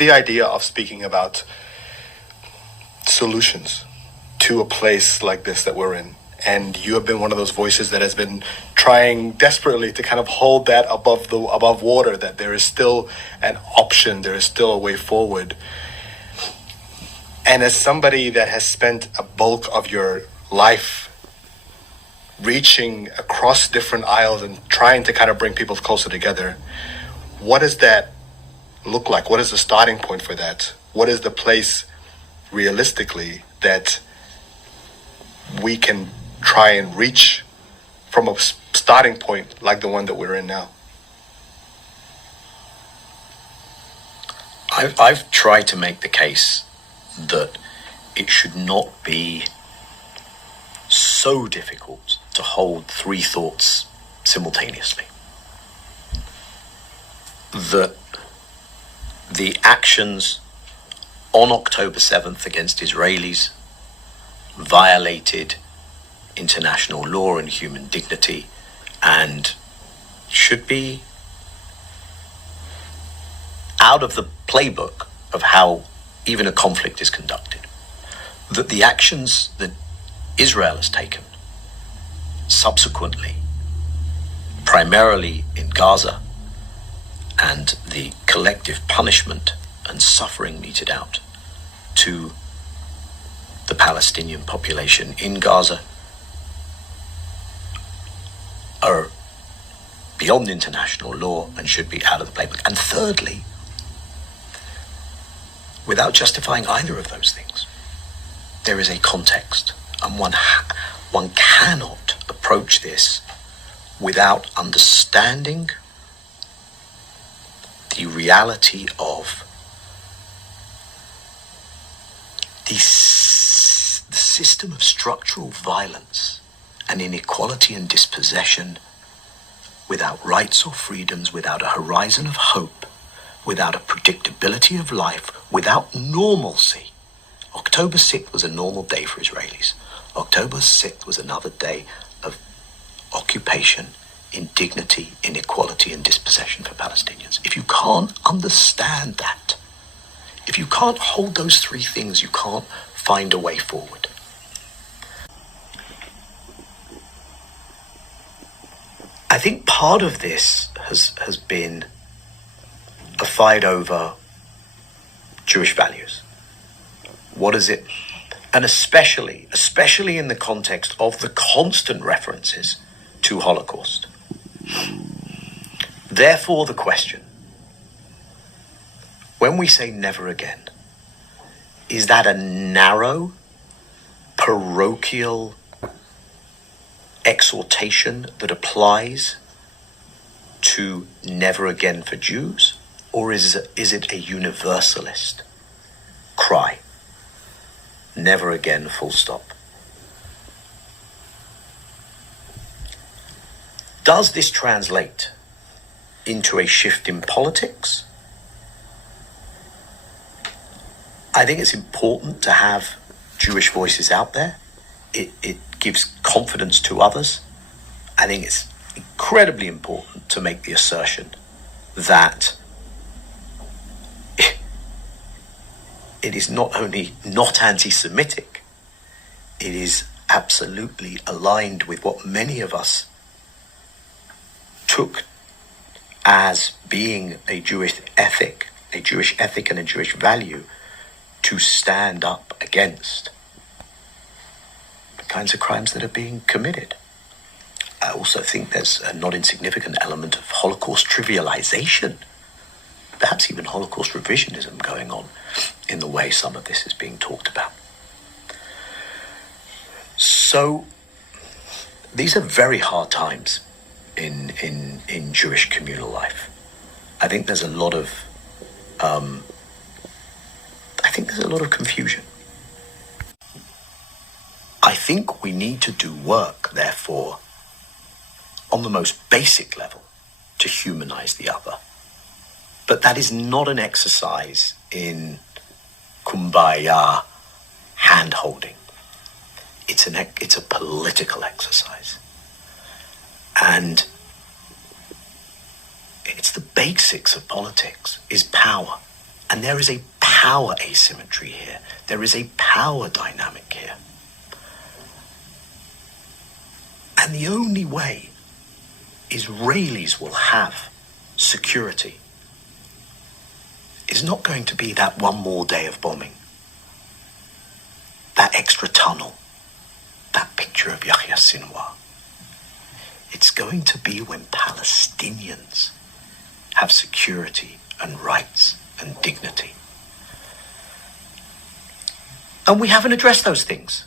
the idea of speaking about solutions to a place like this that we're in. And you have been one of those voices that has been trying desperately to kind of hold that above water, that there is still an option, there is still a way forward. And as somebody that has spent a bulk of your life reaching across different aisles and trying to kind of bring people closer together, what does that look like? What is the starting point for that? What is the place realistically that we can try and reach from a starting point like the one that we're in now? I've tried to make the case that it should not be so difficult to hold three thoughts simultaneously. That the actions on October 7th against Israelis violated international law and human dignity and should be out of the playbook of how even a conflict is conducted. That the actions that Israel has taken subsequently, primarily in Gaza, and the collective punishment and suffering meted out to the Palestinian population in Gaza are beyond international law and should be out of the playbook. And thirdly, without justifying either of those things, there is a context, and one cannot approach this without understanding the reality of the system of structural violence and inequality and dispossession, without rights or freedoms, without a horizon of hope, without a predictability of life, without normalcy. October 6th was a normal day for Israelis. October 6th was another day of occupation, indignity, inequality, and dispossession for Palestinians. If you can't understand that, if you can't hold those three things, you can't find a way forward. I think part of this has been a fight over Jewish values. What is it? And especially in the context of the constant references to Holocaust. Therefore, the question, when we say never again, is that a narrow, parochial exhortation that applies to never again for Jews? Or is it a universalist cry? Never again, full stop. Does this translate into a shift in politics? I think it's important to have Jewish voices out there. It gives confidence to others. I think it's incredibly important to make the assertion that it is not only not anti-Semitic, it is absolutely aligned with what many of us took as being a Jewish ethic and a Jewish value to stand up against the kinds of crimes that are being committed. I also think there's a not insignificant element of Holocaust trivialization, perhaps even Holocaust revisionism going on in the way some of this is being talked about. So these are very hard times in Jewish communal life. I think there's a lot of confusion. I think we need to do work, therefore, on the most basic level to humanize the other. But that is not an exercise in kumbaya hand-holding. It's a political exercise. And it's the basics of politics, is power. And there is a power asymmetry here. There is a power dynamic here. And the only way Israelis will have security is not going to be that one more day of bombing, that extra tunnel, that picture of Yahya Sinwar. It's going to be when Palestinians have security and rights and dignity. And we haven't addressed those things.